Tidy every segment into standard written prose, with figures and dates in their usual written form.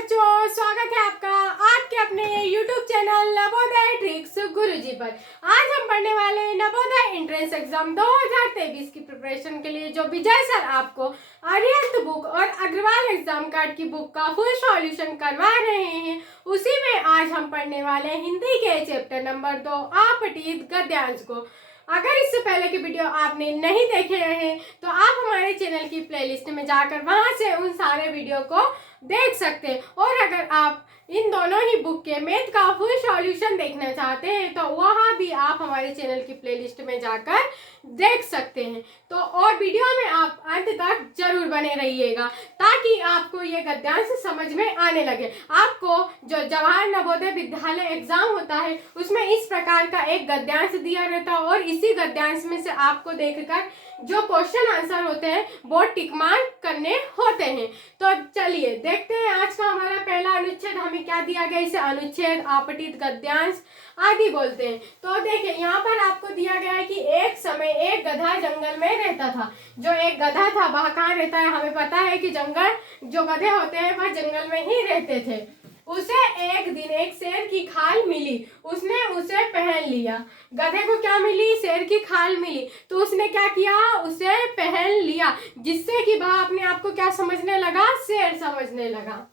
बच्चों, स्वागत है आपका आपके अपने YouTube चैनल नवोदय ट्रिक्स गुरुजी पर। आज हम पढ़ने वाले हैं नवोदय एंट्रेंस एग्जाम 2023 की प्रिपरेशन के लिए, जो विजय सर आपको अरिहंत बुक और अग्रवाल एग्जाम कार्ड की बुक का फुल सॉल्यूशन करवा रहे हैं। उसी में आज हम पढ़ने वाले हैं हिंदी के चैप्टर नंबर 2 आपठित गद्यांश को। अगर इससे पहले की वीडियो आपने नहीं देखे हैं तो आप हमारे चैनल की प्लेलिस्ट में जाकर वहां से उन सारे वीडियो को देख सकते हैं। और अगर आप इन दोनों ही बुक के मैथ का फुल सॉल्यूशन देखना चाहते हैं तो वहाँ भी आप हमारे चैनल की प्लेलिस्ट में जाकर देख सकते हैं। तो और वीडियो में आप अंत तक जरूर बने रहिएगा ताकि आपको ये गद्यांश समझ में आने लगे। आपको जो जवाहर नवोदय विद्यालय एग्जाम होता है उसमें इस प्रकार का एक गद्यांश दिया रहता है और इसी गद्यांश में से आपको देखकर जो क्वेश्चन आंसर होते हैं वो टिक मार्क करने होते हैं। तो चलिए देखते हैं आज का हमारा पहला अनुच्छेद हमें क्या दिया गया। इसे अनुच्छेद, आपठित, गद्यांश आदि बोलते हैं। तो देखिए यहाँ पर आपको दिया गया है कि एक समय एक गधा जंगल में रहता था। जो एक गधा था वह कहाँ रहता है, हमें पता है कि जंगल जो गधे होते हैं वह जंगल में ही रहते थे। उसे एक दिन एक शेर की खाल मिली, उसने उसे पहन लिया। गधे को क्या मिली, शेर की खाल मिली, तो उसने क्या किया, उसे पहन लिया, जिससे कि वह अपने आप को क्या समझने लगा, शेर समझने लगा।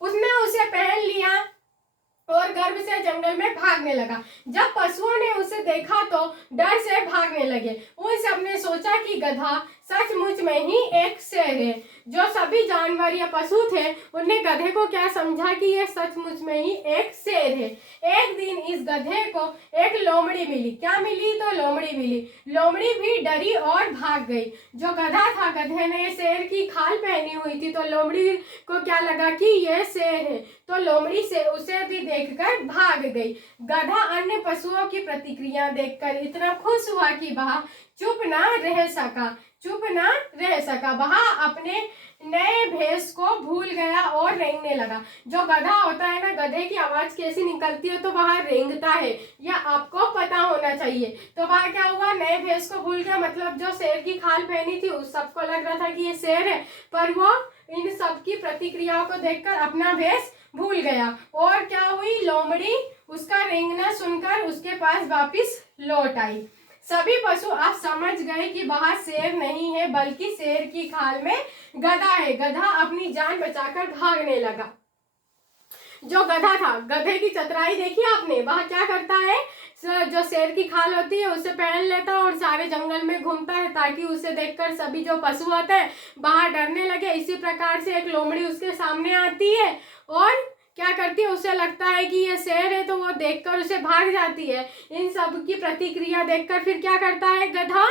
उसने उसे पहन लिया और गर्भ से जंगल में भागने लगा। जब पशुओं ने उसे देखा तो डर से भागने लगे। उन सब ने सोचा कि गधा सचमुच में ही एक शेर है। जो सभी जानवर या पशु थे उन्हें गधे को क्या समझा कि यह सचमुच में ही एक शेर है। एक दिन इस गधे को एक लोमड़ी मिली। क्या मिली, तो लोमड़ी मिली। लोमड़ी भी डरी और भाग गई। जो गधा था, गधे ने शेर की खाल पहनी हुई थी, तो लोमड़ी को क्या लगा कि यह शेर है, तो लोमड़ी से उसे भी देखकर भाग गई। गधा अन्य पशुओं की प्रतिक्रिया देखकर इतना खुश हुआ कि वह चुप ना रह सका। वह अपने नए भेष को भूल गया और रेंगने लगा। जो गधा होता है ना, गधे की आवाज कैसी निकलती है, तो वह रेंगता है, यह आपको पता होना चाहिए। तो वह क्या हुआ, नए भेष को भूल गया, मतलब जो शेर की खाल पहनी थी उस सबको लग रहा था कि ये शेर है, पर वो इन सब की प्रतिक्रियाओं को देखकर अपना भेष भूल गया। और क्या हुई, लोमड़ी उसका रेंगना सुनकर उसके पास वापिस लौट आई। सभी पशु अब समझ गए कि वह शेर नहीं है बल्कि शेर की खाल में गधा है। गधा अपनी जान बचाकर भागने लगा। जो गधा था, गधे की चतुराई देखी आपने, वह क्या करता है, जो शेर की खाल होती है उसे पहन लेता है और सारे जंगल में घूमता है ताकि उसे देखकर सभी जो पशु होते हैं बाहर डरने लगे। इसी प्रकार से एक लोमड़ी उसके सामने आती है और क्या करती है, उसे लगता है कि ये शेर है, तो वो देखकर उसे भाग जाती है। इन सब की प्रतिक्रिया देखकर फिर क्या करता है गधा,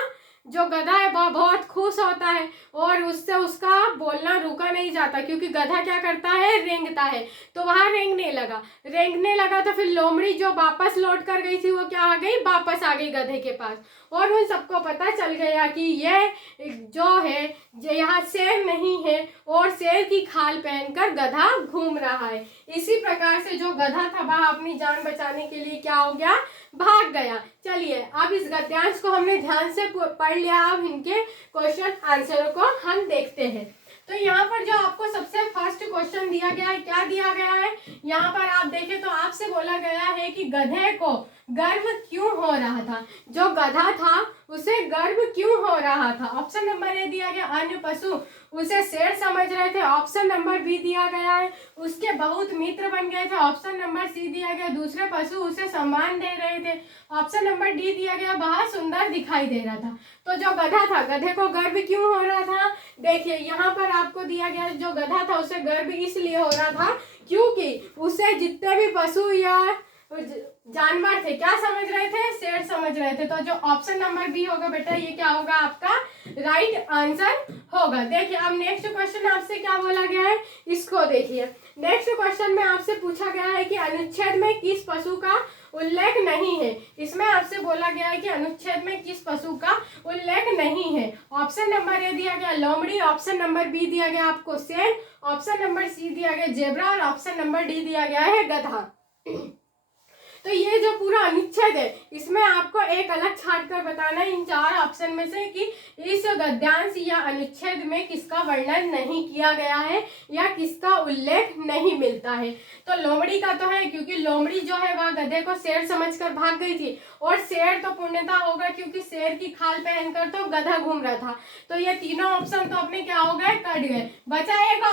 जो गधा है वह बहुत खुश होता है और उससे उसका बोलना रुका नहीं जाता, क्योंकि गधा क्या करता है, रेंगता है। तो वह रेंगने लगा तो फिर लोमड़ी जो वापस लौट कर गई थी वो क्या आ गई, वापस आ गई गधे के पास। और उन सबको पता चल गया कि यह जो है यहाँ शेर नहीं है और शेर की खाल पहनकर गधा घूम रहा है। इसी प्रकार से जो गधा था वह अपनी जान बचाने के लिए क्या हो गया, भाग गया। चलिए अब इस गद्यांश को हमने ध्यान से पढ़ लिया। अब इनके क्वेश्चन आंसरों को हम देखते हैं। तो यहाँ पर जो आपको सबसे फर्स्ट क्वेश्चन दिया गया है, क्या दिया गया है, यहाँ पर आप देखें तो आपसे बोला गया है कि गधे को गर्व क्यों हो रहा था। जो गधा था उसे गर्व क्यों हो रहा था। ऑप्शन नंबर ए दिया गया, अन्य पशु उसे शेर समझ रहे थे। ऑप्शन नंबर बी दिया गया है, उसके बहुत मित्र बन गए थे। ऑप्शन नंबर सी दिया गया, दूसरे पशु उसे सम्मान दे रहे थे। ऑप्शन नंबर डी दिया गया, वह सुंदर दिखाई दे रहा था। तो जो गधा था, गधे को गर्व क्यों हो रहा था, देखिए यहाँ पर आपको दिया गया, जो गधा था उसे गर्व इसलिए हो रहा था क्योंकि उसे जितने भी पशु या जानवर थे क्या समझ रहे थे, शेर समझ रहे थे। तो जो ऑप्शन नंबर बी होगा बेटा, ये क्या होगा, आपका राइट आंसर होगा। देखिए अब नेक्स्ट क्वेश्चन आपसे क्या बोला गया है, इसको देखिए। नेक्स्ट क्वेश्चन में आपसे पूछा गया है कि अनुच्छेद में किस पशु का उल्लेख नहीं है। इसमें आपसे बोला गया है कि अनुच्छेद में किस पशु का उल्लेख नहीं है। ऑप्शन नंबर ए दिया गया लोमड़ी, ऑप्शन नंबर बी दिया गया आपको शेर, ऑप्शन नंबर सी दिया गया जेब्रा और ऑप्शन नंबर डी दिया गया है गधा। तो ये जो पूरा अनुच्छेद है इसमें आपको एक अलग छाट कर बताना है इन 4 ऑप्शन में से कि इस गद्यांश या अनुच्छेद में किसका वर्णन नहीं किया गया है या किसका उल्लेख नहीं मिलता है। तो लोमड़ी का तो है, क्योंकि लोमड़ी जो है वह गधे को शेर समझकर भाग गई थी, और शेर तो पूर्णतः होगा क्योंकि शेर की खाल पहनकर तो गधा घूम रहा था। तो ये तीनों ऑप्शन तो अपने क्या हो गए, कट गए। बचा एक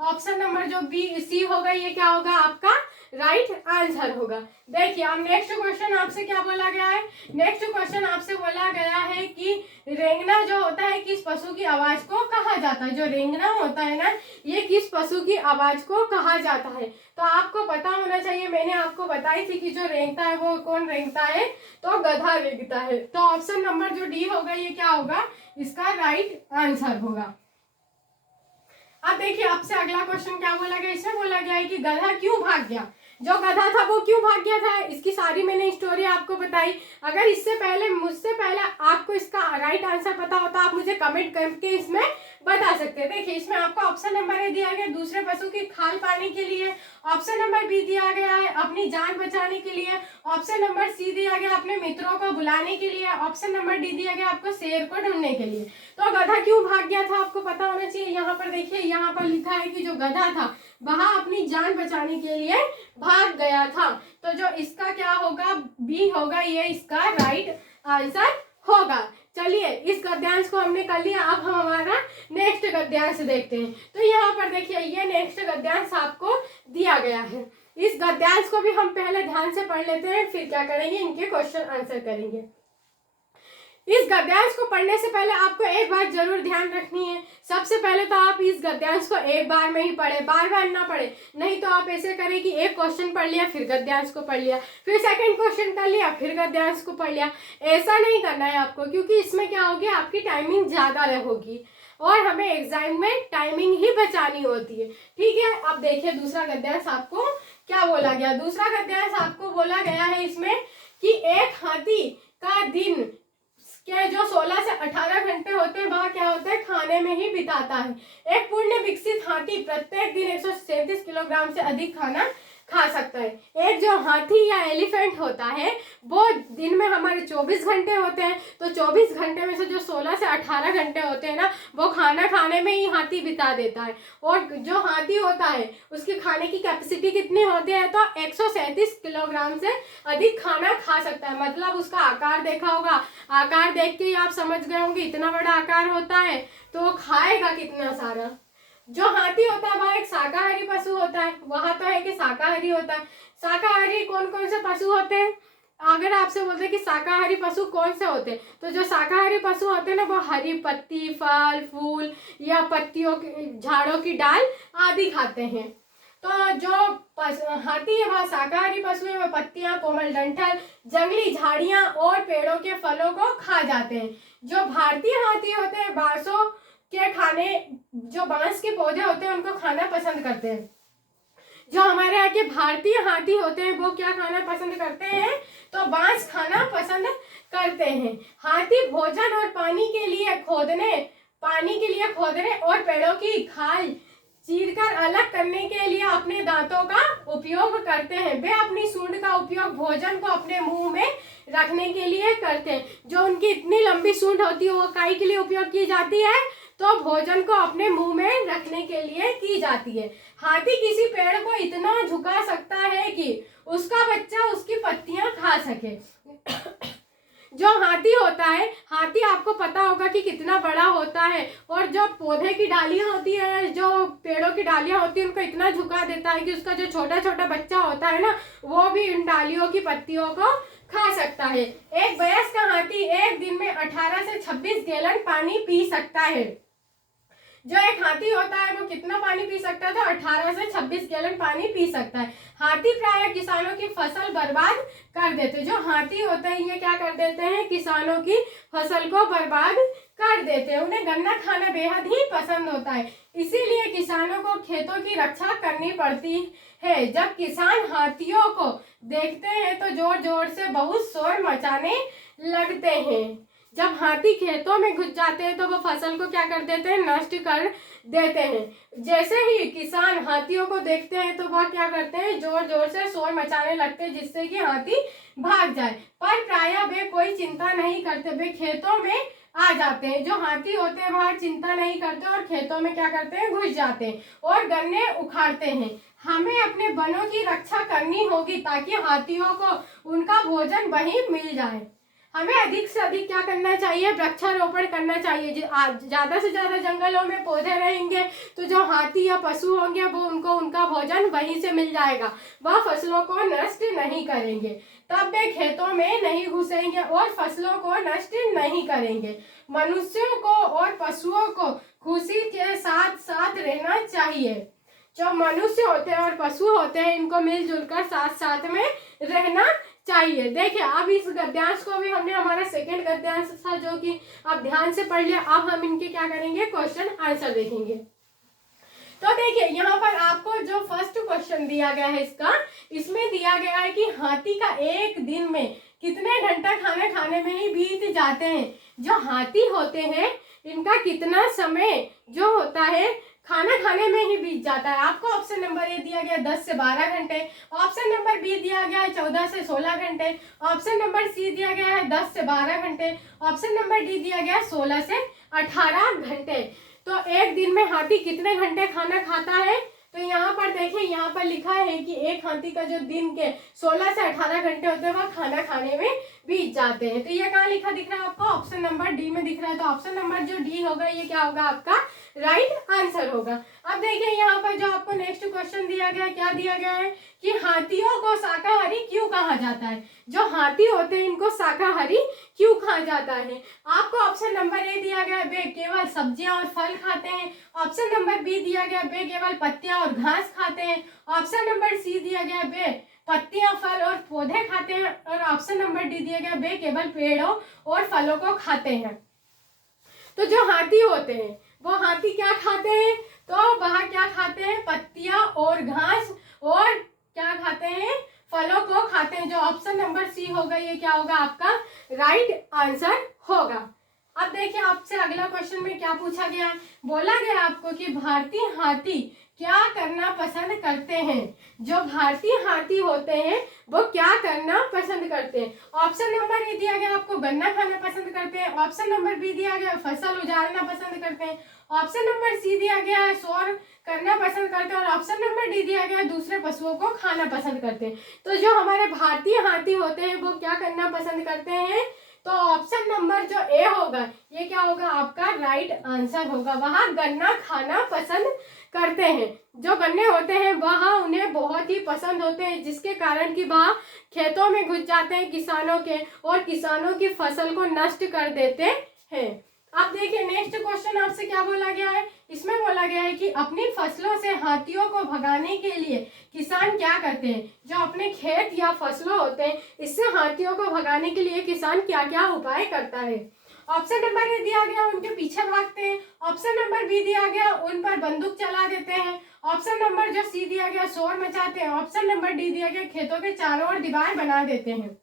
ऑप्शन नंबर जो बी सी होगा, ये क्या होगा आपका राइट आंसर होगा। देखिए अब नेक्स्ट क्वेश्चन आपसे क्या बोला गया है, नेक्स्ट क्वेश्चन आपसे बोला गया है कि रेंगना जो होता है किस पशु की आवाज को कहा जाता है। जो रेंगना होता है ना, ये किस पशु की आवाज को कहा जाता है। तो आपको पता होना चाहिए, मैंने आपको बताई थी कि जो रेंगता है वो कौन रेंगता है, तो गधा रेंगता है। तो ऑप्शन नंबर जो डी होगा ये क्या होगा, इसका राइट आंसर होगा। अब देखिए आपसे अगला क्वेश्चन क्या बोला गया, इसमें बोला गया है कि गधा क्यों भाग गया। जो गधा था वो क्यों भाग गया था, इसकी सारी मैंने स्टोरी आपको बताई। अगर इससे पहले मुझसे पहले आपको इसका राइट आंसर पता होता, आप मुझे कमेंट करके इसमें बता सकते हैं। देखिए इसमें आपको ऑप्शन नंबर ए दिया गया दूसरे पशु की खाल पाने के लिए, ऑप्शन नंबर बी दिया गया है अपनी जान बचाने के लिए, ऑप्शन नंबर सी दिया गया अपने मित्रों को बुलाने के लिए, ऑप्शन नंबर डी दिया गया आपको शेर को ढूंढने के लिए। तो गधा क्यों भाग गया था आपको पता होना चाहिए। यहाँ पर देखिए, यहाँ पर लिखा है कि जो गधा था वह अपनी जान बचाने के लिए भाग गया था। तो जो इसका क्या होगा, बी होगा, ये इसका राइट आंसर होगा। चलिए इस गद्यांश को हमने कर लिया, अब हम हमारा नेक्स्ट गद्यांश देखते हैं। तो यहाँ पर देखिए ये नेक्स्ट गद्यांश आपको दिया गया है। इस गद्यांश को भी हम पहले ध्यान से पढ़ लेते हैं, फिर क्या करेंगे, इनके क्वेश्चन आंसर करेंगे। इस गद्यांश को पढ़ने से पहले आपको एक बात जरूर ध्यान रखनी है। सबसे पहले तो आप इस गद्यांश को एक बार में ही पढ़े, बार बार ना पढ़े। नहीं तो आप ऐसे करें कि एक क्वेश्चन पढ़ लिया फिर गद्यांश को पढ़ लिया, फिर सेकंड क्वेश्चन कर लिया फिर गद्यांश को पढ़ लिया। ऐसा नहीं करना है आपको, क्योंकि इसमें क्या होगी, आपकी टाइमिंग ज्यादा होगी और हमें एग्जाम में टाइमिंग ही बचानी होती है। ठीक है, अब देखिए दूसरा गद्यांश आपको क्या बोला गया। दूसरा गद्यांश आपको बोला गया है इसमें कि एक हाथी का दिन के जो 16 से 18 घंटे होते हैं वह क्या होता है, खाने में ही बिताता है। एक पूर्ण विकसित हाथी प्रत्येक दिन 137 किलोग्राम से अधिक खाना खा सकता है। एक जो हाथी या एलिफेंट होता है वो दिन में हमारे 24 घंटे होते हैं, तो 24 घंटे में से जो 16 से 18 घंटे होते हैं ना, वो खाना खाने में ही हाथी बिता देता है। और जो हाथी होता है उसकी खाने की कैपेसिटी कितनी होती है, तो 137 किलोग्राम से अधिक खाना खा सकता है। मतलब उसका आकार देखा होगा, आकार देख के ही आप समझ गए होंगे इतना बड़ा आकार होता है, तो वो खाएगा कितना सारा। जो हाथी होता है वह एक शाकाहारी पशु होता है। वहां तो है कि शाकाहारी होता है। शाकाहारी कौन कौन से पशु होते हैं, अगर आपसे बोलते हैं कि शाकाहारी पशु कौन से होते हैं, तो जो शाकाहारी पशु होते हैं ना वो हरी पत्ती, फल फूल या पत्तियों की, झाड़ों की डाल आदि खाते हैं। तो जो हाथी है वह शाकाहारी पशु है, वह पत्तियां, कोमल डंठल, जंगली झाड़ियां और पेड़ों के फलों को खा जाते हैं। जो भारतीय हाथी होते हैं बांसों के खाने, जो बांस के पौधे होते हैं उनको खाना पसंद करते हैं। जो हमारे यहाँ के भारतीय हाथी होते हैं वो क्या खाना पसंद करते हैं, तो बांस खाना पसंद करते हैं। हाथी भोजन और पानी के लिए खोदने और पेड़ों की खाल चीरकर अलग करने के लिए अपने दांतों का उपयोग करते हैं। वे अपनी सूंड का उपयोग भोजन को अपने मुंह में रखने के लिए करते हैं। जो उनकी इतनी लंबी सूंड होती है वो काई के लिए उपयोग की जाती है, तो भोजन को अपने मुंह में रखने के लिए की जाती है। हाथी किसी पेड़ को इतना झुका सकता है कि उसका बच्चा उसकी पत्तियां खा सके। जो हाथी होता है, हाथी आपको पता होगा कि कितना बड़ा होता है, और जो पौधे की डालियां होती है, जो पेड़ों की डालियां होती है, उनको इतना झुका देता है कि उसका जो छोटा छोटा बच्चा होता है ना, वो भी इन डालियों की पत्तियों को खा सकता है। एक वयस्क हाथी एक दिन में 18 से 26 गैलन पानी पी सकता है। जो एक हाथी होता है वो कितना पानी पी सकता है, तो 18 से 26 गैलन पानी पी सकता है। हाथी प्रायः किसानों की फसल बर्बाद कर देते हैं। जो हाथी होते हैं ये क्या कर देते हैं, किसानों की फसल को बर्बाद कर देते हैं। उन्हें गन्ना खाना बेहद ही पसंद होता है, इसीलिए किसानों को खेतों की रक्षा करनी पड़ती है। जब किसान हाथियों को देखते हैं तो जोर जोर से बहुत शोर मचाने लगते हैं। जब हाथी खेतों में घुस जाते हैं तो वो फसल को क्या कर देते हैं, नष्ट कर देते हैं। जैसे ही किसान हाथियों को देखते हैं तो वह क्या करते हैं, जोर जोर से शोर मचाने लगते हैं जिससे कि हाथी भाग जाए। पर प्रायः वे कोई चिंता नहीं करते, वे खेतों में आ जाते हैं। जो हाथी होते हैं वह चिंता नहीं करते और खेतों में क्या करते हैं, घुस जाते हैं और गन्ने उखाड़ते हैं। हमें अपने वनों की रक्षा करनी होगी ताकि हाथियों को उनका भोजन वहीं मिल जाए। हमें अधिक से अधिक क्या करना चाहिए, वृक्षारोपण करना चाहिए। ज्यादा से ज्यादा जंगलों में पौधे रहेंगे तो जो हाथी या पशु होंगे वो उनको उनका भोजन वहीं से मिल जाएगा, वह फसलों को नष्ट नहीं करेंगे, तब वे खेतों में नहीं घुसेंगे और फसलों को नष्ट नहीं करेंगे। मनुष्यों को और पशुओं को खुशी के साथ साथ रहना चाहिए। जो मनुष्य होते हैं और पशु होते हैं इनको मिलजुल कर साथ साथ में रहना चाहिए। देखिए अब इस गद्यांश को भी हमने, हमारा सेकंड गद्यांश था जो कि आप ध्यान से पढ़ लिया। अब हम इनके क्या करेंगे, क्वेश्चन आंसर देखेंगे। तो देखिए यहाँ पर आपको जो फर्स्ट क्वेश्चन दिया गया है इसमें दिया गया है कि हाथी का एक दिन में कितने घंटा खाना खाने में ही बीत जाते हैं। जो हाथी होते हैं इनका कितना समय जो होता है खाना खाने में ही बीत जाता है। आपको ऑप्शन नंबर ए दिया गया 10 से 12 घंटे, ऑप्शन नंबर बी दिया गया है 14 से 16 घंटे, ऑप्शन नंबर सी दिया गया है 10 से 12 घंटे, ऑप्शन नंबर डी दिया गया है 16 से 18 घंटे। तो एक दिन में हाथी कितने घंटे खाना खाता है, तो यहाँ पर देखिए यहाँ पर लिखा है कि एक हाथी का जो दिन के 16 से 18 घंटे होते हैं वह खाना खाने में बीत जाते हैं। तो ये कहाँ लिखा दिख रहा है आपको, ऑप्शन नंबर डी में दिख रहा है। तो ऑप्शन नंबर जो डी होगा ये क्या होगा, आपका राइट आंसर होगा। अब देखिए यहाँ पर जो आपको नेक्स्ट क्वेश्चन दिया गया है, क्या दिया गया है कि हाथियों को शाकाहारी क्यों कहा जाता है। जो हाथी होते हैं इनको शाकाहारी क्यों कहा जाता है। आपको ऑप्शन नंबर ए दिया गया है वे केवल सब्जियां और फल खाते हैं, ऑप्शन नंबर बी दिया गया वे केवल पत्तियां और घास खाते हैं, ऑप्शन नंबर सी दिया गया वे पत्तियां, फल और पौधे खाते हैं, और ऑप्शन नंबर डी दिया गया वे केवल पेड़ों और फलों को खाते हैं। तो जो हाथी होते हैं वो हाथी क्या खाते हैं, तो वह क्या खाते हैं, पत्तियां और घास और क्या खाते हैं, फलों को खाते हैं। जो ऑप्शन नंबर सी होगा ये क्या होगा, आपका राइट आंसर होगा। अब देखिए आपसे अगला क्वेश्चन में क्या पूछा गया है, बोला गया आपको कि भारतीय हाथी क्या करना पसंद करते हैं। जो भारतीय हाथी होते हैं वो क्या करना पसंद करते हैं। ऑप्शन नंबर ए दिया गया आपको गन्ना खाना पसंद करते हैं, ऑप्शन नंबर बी दिया गया फसल उजाड़ना पसंद करते हैं, ऑप्शन नंबर सी दिया गया है शोर करना पसंद करते हैं, और ऑप्शन नंबर डी दिया गया है दूसरे पशुओं को खाना पसंद करते हैं। तो जो हमारे भारतीय हाथी होते हैं वो क्या करना पसंद करते हैं, तो ऑप्शन नंबर जो ए होगा ये क्या होगा, आपका राइट आंसर होगा। वहाँ गन्ना खाना पसंद करते हैं। जो गन्ने होते हैं वह उन्हें बहुत ही पसंद होते हैं, जिसके कारण कि वह खेतों में घुस जाते हैं किसानों के और किसानों की फसल को नष्ट कर देते हैं। अब देखिए नेक्स्ट क्वेश्चन आपसे क्या बोला गया है, इसमें बोला गया है कि अपनी फसलों से हाथियों को भगाने के लिए किसान क्या करते हैं। जो अपने खेत या फसलों होते हैं इससे हाथियों को भगाने के लिए किसान क्या क्या उपाय करता है। ऑप्शन नंबर ए दिया गया उनके पीछे भागते हैं, ऑप्शन नंबर बी दिया गया उन पर बंदूक चला देते हैं, ऑप्शन नंबर जो सी दिया गया शोर मचाते हैं, ऑप्शन नंबर डी दिया गया खेतों के चारों ओर दीवार बना देते हैं।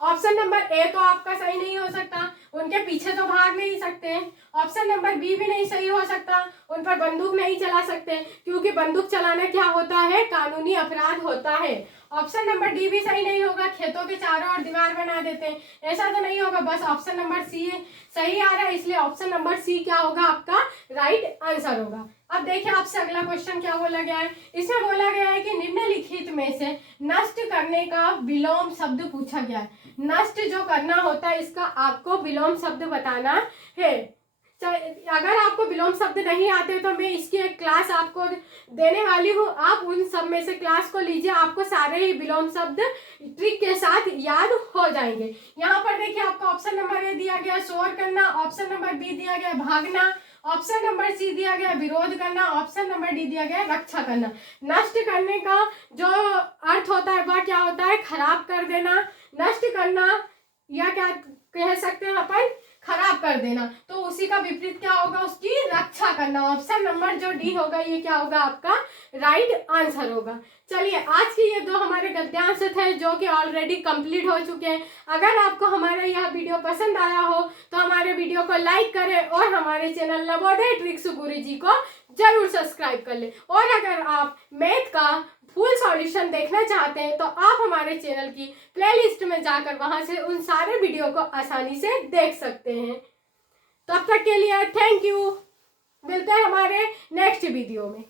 ऑप्शन नंबर ए तो आपका सही नहीं हो सकता, उनके पीछे तो भाग नहीं सकते। ऑप्शन नंबर बी भी नहीं सही हो सकता, उन पर बंदूक नहीं चला सकते क्योंकि बंदूक चलाना क्या होता है, कानूनी अपराध होता है। ऑप्शन नंबर डी भी सही नहीं होगा, खेतों के चारों ओर दीवार बना देते हैं, ऐसा तो नहीं होगा। बस ऑप्शन नंबर सी सही आ रहा है, इसलिए ऑप्शन नंबर सी क्या होगा, आपका राइट आंसर होगा। अब देखिए आपसे अगला क्वेश्चन क्या बोला गया है, इसमें बोला गया है कि निम्नलिखित में से नष्ट करने का विलोम शब्द पूछा गया है। नष्ट जो करना होता है इसका आपको विलोम शब्द बताना है। अगर आपको विलोम शब्द नहीं आते तो मैं इसकी एक क्लास आपको देने वाली हूँ, आप उन सब में से क्लास को लीजिए, आपको सारे ही विलोम शब्द ट्रिक के साथ याद हो जाएंगे। यहाँ पर देखिए आपको ऑप्शन नंबर ए दिया गया शोर करना, ऑप्शन नंबर बी दिया गया भागना, ऑप्शन नंबर सी दिया गया विरोध करना, ऑप्शन नंबर डी दिया गया रक्षा करना। नष्ट करने का जो अर्थ होता है वह क्या होता है, खराब कर देना, नष्ट करना या क्या कह सकते हैं अपन, खराब कर देना। तो उसी का विपरीत क्या होगा, उसकी रक्षा करना। ऑप्शन नंबर जो डी होगा ये क्या होगा, आपका राइट आंसर होगा। चलिए, आज के ये 2 हमारे गद्यांश थे जो कि ऑलरेडी कंप्लीट हो चुके हैं। अगर आपको हमारा यह वीडियो पसंद आया हो तो हमारे वीडियो को लाइक करें और हमारे चैनल नवोदय ट्रिक्स गुरुजी को जरूर सब्सक्राइब कर लें। और अगर आप मैथ का फुल सॉल्यूशन देखना चाहते हैं तो आप हमारे चैनल की प्लेलिस्ट में जाकर वहां से उन सारे वीडियो को आसानी से देख सकते हैं। तब तक के लिए थैंक यू। मिलते हैं हमारे नेक्स्ट वीडियो में।